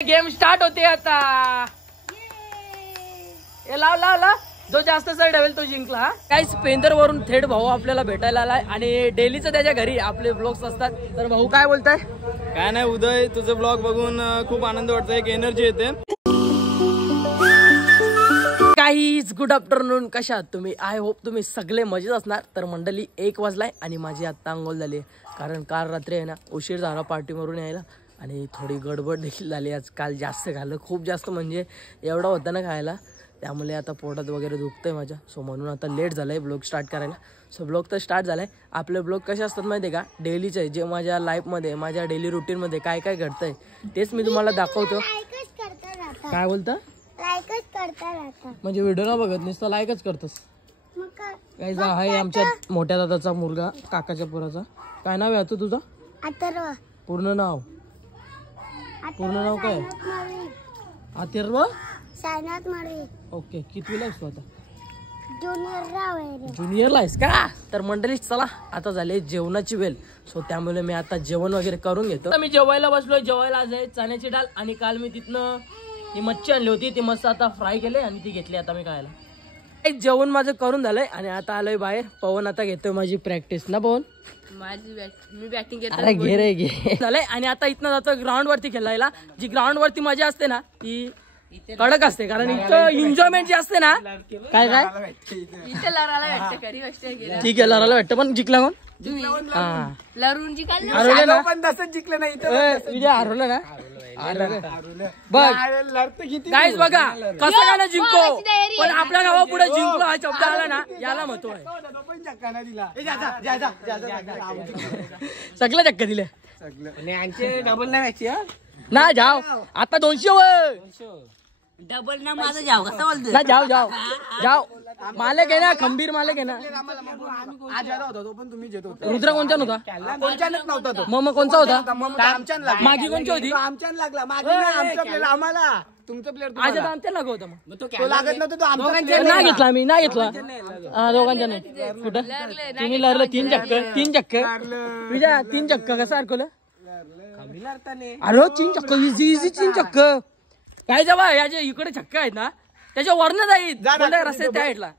Game start होते आता। लाव लाव लाव, जो जास्त साईड हवेल तो जिंकला। काही स्पेंदर वरून थेट भाऊ आपल्याला भेटायला आलाय आणि डेलीचं त्याच्या घरी आपले ब्लॉग्स असतात। तर भाऊ काय बोलताय? काय नाही उदय, तुझे ब्लॉग बघून खूप आनंद वाटतो, एक एनर्जी येते। काहीच गुड आफ्टरनून, कशा आहात तुम्ही? आय होप तुम्ही सगळे मजेत असणार। तर मंडळी 1 वाजलाय आणि माझी आता अंघोळ झाली, कारण काल रात्री आहे ना उशीर झाला पार्टीवरून यायला आणि थोडी गडबड देखील झाली। आज काल जास्त खाल्लं, खूप जास्त, म्हणजे एवढा होता ना खायला, त्यामुळे आता पोटात वगैरे दुखतंय माझ्या। सो म्हणून आता लेट झालंय ब्लॉग स्टार्ट करायला। सो ब्लॉग तर स्टार्ट झालाय। आपले ब्लॉग कसे असतात माहिती आहे का? डेलीचे, जे माझ्या लाईफमध्ये, माझ्या डेली रुटीनमध्ये काय काय घडतंय तेच मी तुम्हाला दाखवतो। काय बोलता? लाईकच करता राहता, म्हणजे व्हिडिओ ना बघत नुसतं लाईकच करतोस? काय आहे आमच्या मोठ्या दादाचा मुलगा, काकाच्या पोराचा। काय नाव आहे आता तुझं? अथर्व। पूर्ण नाव? पूर्ण नाव काय? अथर्व सायनाथ मळवी। ओके, कितवीला आहेस तू आता? ज्युनियरला आहेस का? तर मंडळी चला, आता झाले जेवणाची वेळ। सो त्यामुळे मी आता जेवण वगैरे करून घेतो। मी जेवायला बसलोय। जेवायला आज आहे चण्याची डाळ, आणि काल मी तिथनं ही मच्छी आणली होती, ती मस्त आता फ्राय केले आणि ती घेतली आता मी खायला। एक जेवण माझं करून झालंय आणि आता आलोय बाहेर। पवन आता घेतोय माझी प्रॅक्टिस ना पवन? मी बॅटिंग घेतो। अरे घे रे घे झालंय। आणि आता इथनं जातो ग्राउंड वरती खेळायला। जी ग्राउंड वरती मजा असते ना ती कडक असते, कारण इथं एन्जॉयमेंट जी असते ना। काय काय इथे लढायला भेटतं, खरी गोष्ट आहे। ठीक आहे, लढायला भेटतं, पण जिंकला कोण? हा, लढून जिंकलं हरवलं ना? पण तसंच जिंकलं नाही विजय हरवलं ना? बघ गाईस, बघा कसं काय ना जिंको, पण आपल्या गावा पुढे जिंकलो हा शब्द आला ना, याला महत्व आहे। सगळं चक्क दिले डबल नाही ना, जाओ आता 200 वर डबल ना, माझं जाव कसं बोलतो ना, जाओ जाओ जाओ। मालक आहे ना, खंबीर मालक आहे ना। रुद्र कोणचा नव्हता? नव्हता तो। मग कोणचा होता? माझी कोणची होती? लागला आम्हाला, तुमचं प्लेअर आज आता आमच्या लागू होता, मग तो लागत नव्हता, तो आमचा नाही घेतला मी, नाही घेतला। हा, दोघांच्या नाही। कुठं तुम्ही लढलं? 3 चक्क, 3 चक्क विजय, 3 चक्क कसं अडकवलं? अरे 3 चक्क, इझी 3 चक्क। काय जेव्हा याचे इकडे चक्क आहेत ना, त्याच्या वरनं जाईल रस्त्यात त्या साईडला।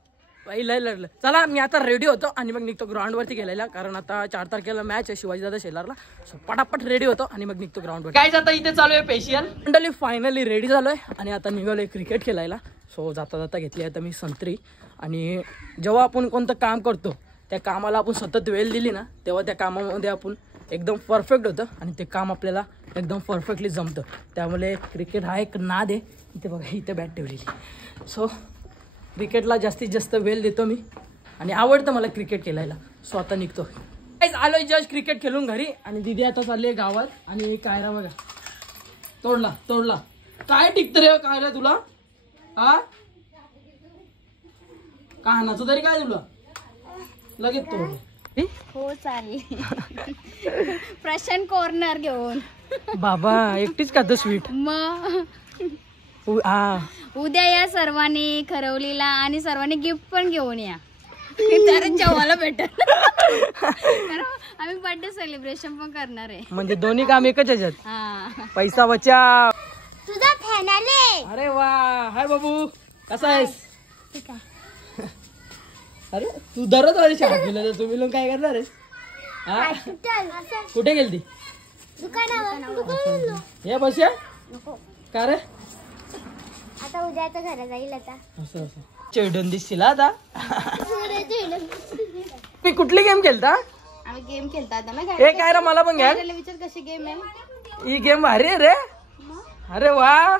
लय लढलं। चला मी आता रेडी होतो आणि मग निघतो ग्राउंड वरती गेलेला, कारण आता 4 तारखेला मॅच आहे शिवाजीदादा शेलारला। सो पटापट रेडी होतो आणि मग निघतो ग्राउंड वर। काय आता इथे चालू आहे स्पेशल मंडळी, फायनली रेडी झालोय आणि आता निघालोय क्रिकेट खेळायला। सो जाता जाता घेतली आता मी संत्री। आणि जेव्हा आपण कोणतं काम करतो त्या कामाला आपण सतत वेळ दिली ना, तेव्हा त्या कामामध्ये आपण एकदम परफेक्ट होतं आणि ते काम आपल्याला एकदम परफेक्टली जमतं। त्यामुळे क्रिकेट हा एक नाद आहे। इथे बघा, इथे बॅट ठेवलेली। सो क्रिकेटला जास्तीत जास्त वेळ देतो मी आणि आवडतं मला क्रिकेट खेळायला। सो आता निघतो। आलोय जस्ट क्रिकेट खेळून घरी आणि दिदी आता चालली गावात। आणि कायरा बघा, तोडला काय टिकतं रे कायरा तुला? हा, का हाणाचं तरी काय तुला? लगेच तोड हो चालेल। प्रशांत कॉर्नर घेऊन बाबा एकटीच खात स्वीट? मग हा, उद्या या सर्वांनी खरवलीला, आणि सर्वांनी गिफ्ट पण घेऊन या, कारण जेवायला भेटत। आम्ही बर्थडे सेलिब्रेशन पण करणार आहे, म्हणजे दोन्ही काम एकच ह्याच्यात। हा, पैसा बचा। तुझा फॅन आले। अरे वा, हाय बाबू, कसा आहेस? अरे तू दररोज राहते शाळेत गेला, तुम्ही लोक काय करणार आहेस? हा, कुठे गेलती? दुकानावर। हे बस या का रे? आता उद्याचं घर जाईल आता। असं चिडून दिसतील आता। मी कुठली गेम खेळता? आम्ही गेम खेळतात ना। हे काय रे, मला पण घ्या। विचार कशी गेम आहे? ही गेम भारी आहे रे। अरे वा,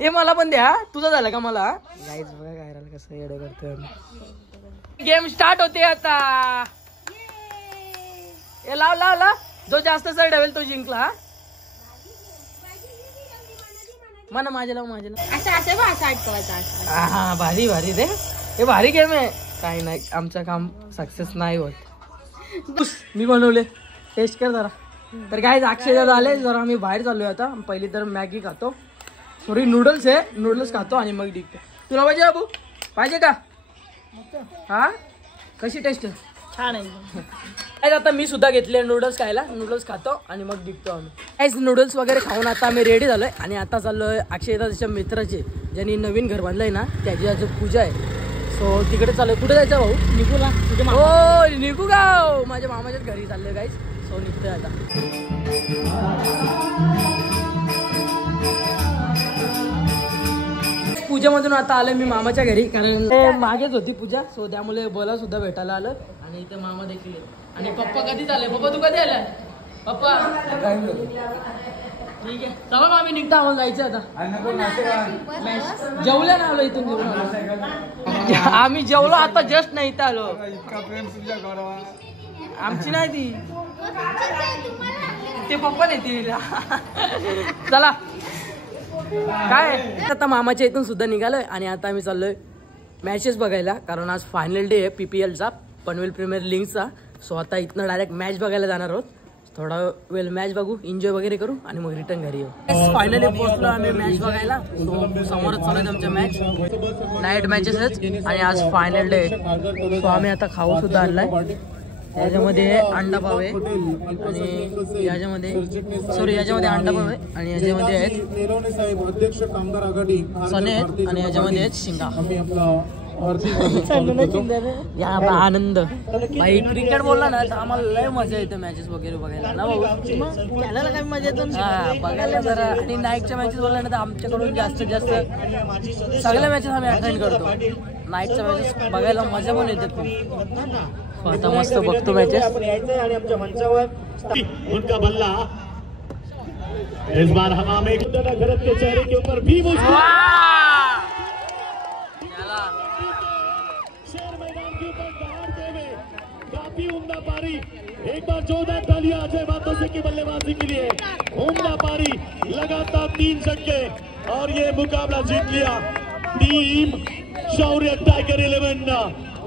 हे मला पण द्या। तुझं झालं का? मला गाईज बघा काय राहिलं, कसं येडं करतोय। गेम स्टार्ट होते आता। हे लाव लाव लाव, जो जास्त साईड हवेल तो जिंकला। म्हणा माझ्या लाव, माझ्या लाव। असं अटकवायचं। हा, भारी भारी रे, हे भारी गेम आहे। काही नाही, आमचं काम सक्सेस नाही होत। मी बनवले, टेस्ट कर जरा। तर काय अक्षय दादा आले, जरा आम्ही बाहेर चाललोय आता। पहिली तर मॅगी खातो, सॉरी नूडल्स आहे, नूडल्स खातो आणि मग निघतो। तुला पाहिजे बाबू? पाहिजे का? हा, कशी टेस्ट? छान आहे. आता मी सुद्धा घेतले नूडल्स खायला. नूडल्स खातो आणि मग निघतो आम्ही. काहीच नूडल्स वगैरे खाऊन आता आम्ही रेडी झालोय आणि आता चाललोय अक्षयदाच्या मित्राचे ज्यांनी नवीन घर बांधलंय ना त्याची आज पूजा आहे. सो तिकडे चालू. कुठे जायचं भाऊ? निघू ना. हो निघू गाव. माझ्या मामाच्याच घरी चाललोय गाईस. सो निघतोय आता. पूजेमधून आता आलोय मी मामाच्या घरी कारण मागेच होती पूजा. सो त्यामुळे बोला सुद्धा भेटायला आलं आणि इथे मामा देखील. आणि पप्पा कधीच आले. पप्पा तू कधी आलाय? पप्पा ठीक आहे चला ना आम्ही निघता. आम्हाला जायचं आता. जेवल्या ना आलो इथून जेवण. आम्ही जेवलो आता जस्ट नाही इथं आलो. आमची नाही ती ते पप्पा नाही. चला काय आता मामाच्या इथून सुद्धा निघालोय आणि आता आम्ही चाललोय मॅचेस बघायला कारण आज फायनल डे आहे PPLचा पनवेल प्रीमियर लीगचा. सो आता इथनं डायरेक्ट मॅच बघायला जाणार आहोत. थोडा वेळ मॅच बघू एन्जॉय वगैरे करू आणि मग रिटर्न घरी येऊ. फायनली पोहोचलो आम्ही मॅच बघायला. समोरच चालू आहेत आमच्या मॅच. नाईट मॅचेस आणि आज फायनल डे. सो आम्ही आता खाऊ सुद्धा आणलाय. याच्यामध्ये अंडा पाव आहे आणि याच्यामध्ये अंडा पाव आहे आणि याच्यामध्ये आहेत चणे आहेत आणि याच्यामध्ये आहेत शिंगा. आनंद भाई क्रिकेट बोलला ना तर आम्हाला लय मजा येते मॅचेस वगैरे बघायला ना भाऊ. खेळायला काय मजा येतो बघायला जरा. आणि नाईटच्या मॅचेस बोलला ना तर आमच्याकडून जास्तीत जास्त सगळ्या मॅचेस आम्ही अटेंड करतो. नाईटच्या मॅचेस बघायला मजा पण येते खूप. आता मस्त बघतो मॅचेस. उनका बल्ला इस बार हवा में गरज के चेहरे के ऊपर भी शेर मैदान के ऊपर दहाड़ते हुए काफी उम्दा पारी. एक बार जोरदार तालियां अजय मातोसे की बल्लेबाजी के लिए. उम्दा पारी लगातार 3 छक्के और ये मुकाबला जीत लिया टीम शौर्य टाइगर 11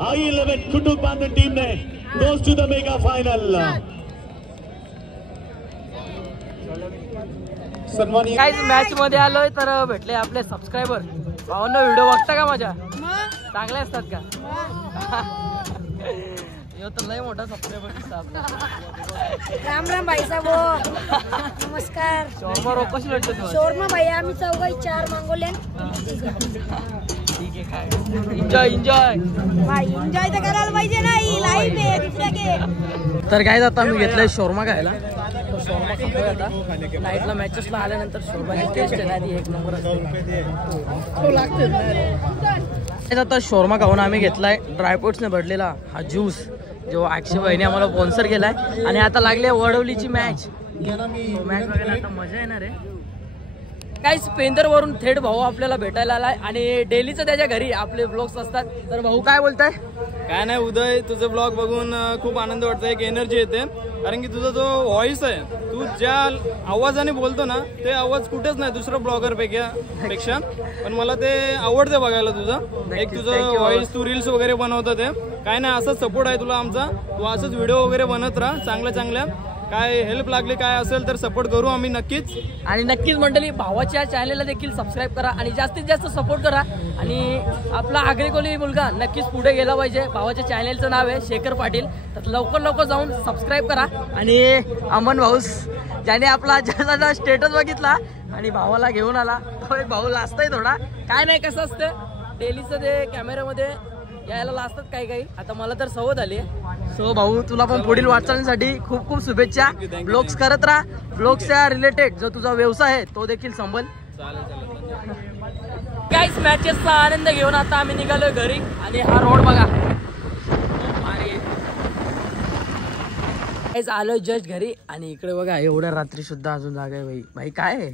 I11 कुटुंब बांधन टीम ने goes to the mega final. काहीच मॅच मध्ये आलोय तर भेटले आपले सबस्क्रायबर. भावांनो व्हिडिओ बघता का माझ्या? चांगले असतात का? यो तर लय मोठा सबस्क्रायबर दिसता आपला. राम राम भाई साहेब. नमस्कार. शोरमा रोज कशी भेटते तुम्हाला? शोरमा भाई आम्ही 4 मागवले. ठीक आहे काय एन्जॉय भाई एन्जॉय तर करायला पाहिजे ना. लाईव्ह आहे दुसऱ्या के. तर काय आता आम्ही घेतलंय शोरमा खायला. तो शोरमा खातोय आता. नाईटला मॅचेसला आल्यानंतर शोरमाची टेस्ट आहे ना ती एक नंबर असते. आता शोरमा खाऊन आम्ही घेतलाय ड्रायफ्रुट्सने भरलेला हा ज्यूस जो अक्षय भाईने आम्हाला स्पॉन्सर केलाय. आणि आता लागली वडवलीची मॅच. मॅच बघायला आता मजा येणार आहे. काही स्पेंदर वरून थेट भाऊ आपल्याला भेटायला आलाय आणि डेलीचं त्याच्या घरी आपले ब्लॉग्स असतात. तर भाऊ काय बोलताय? काय नाही उदय, तुझे ब्लॉग बघून खूप आनंद वाटतो. एक एनर्जी येते कारण की तुझा जो व्हॉइस आहे तू ज्या आवाजाने बोलतो ना ते आवाज कुठेच नाही दुसऱ्या ब्लॉगर पेक्षा. पण मला ते आवडते बघायला तुझं. एक तुझं व्हॉइस, तू रील्स वगैरे बनवतं ते काय नाही असंच सपोर्ट आहे तुला आमचा. तू असंच व्हिडिओ वगैरे बनत राहा चांगल्या. काय हेल्प लागली काय असेल तर सपोर्ट करू आम्ही नक्कीच. आणि नक्कीच मंडळी भावाच्या चॅनलला देखील सबस्क्राईब करा आणि जास्तीत जास्त सपोर्ट करा. आणि आपला आग्रेकोली मुलगा नक्कीच पुढे गेला पाहिजे. भावाच्या चॅनलचं नाव आहे शेखर पाटील. तर लवकर जाऊन सबस्क्राईब करा. आणि अमन भाऊस ज्याने आपला ज्याचा स्टेटस बघितला आणि भावाला घेऊन आला तो एक भाऊ लाजताय थोडा. काय नाही कसं असतं डेलीचं ते कॅमेऱ्यामध्ये यायला लाजतात काही. आता मला तर सवय आली. सो भाऊ तुला पण पुढील वाटचालीसाठी खूप शुभेच्छा. ब्लॉग्स करत राहा. ब्लॉग्सच्या रिलेटेड जो तुझा व्यवसाय आहे तो देखील संभल. काहीच मॅचेसचा आनंद घेऊन आता आम्ही निघालोय घरी. आणि हा रोड बघा काहीच आलोय जस्ट घरी. आणि इकडे बघा एवढ्या रात्री सुद्धा अजून जागा आहे भाई. काय आहे?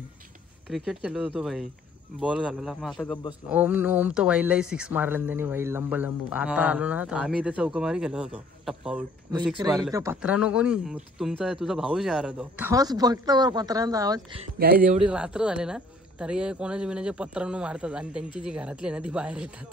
क्रिकेट खेळत होतो भाई. बॉल घालवला मग आता गप बसलो. ओम तो वाईला 6 मारलं त्यांनी भाई. लंब आता आलो ना आम्ही इथे चौकमारी गेलो होतो टप्पा आउट 6 मारलं. पत्रा नको कोणी तुझा भाऊ शहर होतो तोच बघतो बरं पत्रांचा आवाज. गाईज एवढी रात्र झाली ना तरी कोणाच्या बिनाचे पत्रांनो मारतात आणि त्यांची जी घरातली ना ती बाहेर येतात.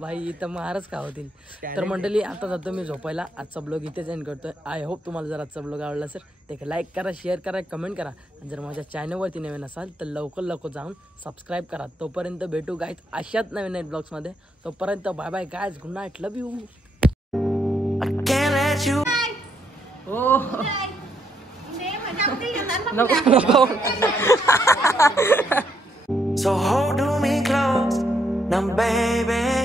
भाई इथं मारच का होतील. तर मंडळी आता जातो मी झोपायला. आजचा ब्लॉग इथेच एंड करतोय. आय होप तुम्हाला जर आजचा ब्लॉग आवडला असेल ते लाईक करा, शेअर करा, कमेंट करा. आणि जर माझ्या चॅनलवरती नवीन असाल तर लवकर जाऊन सबस्क्राईब करा. तोपर्यंत भेटू गाईज अशाच नवीन ब्लॉग्समध्ये. तोपर्यंत bye bye guys. Good night. Love you. हो नको नको. So hold me close now, baby.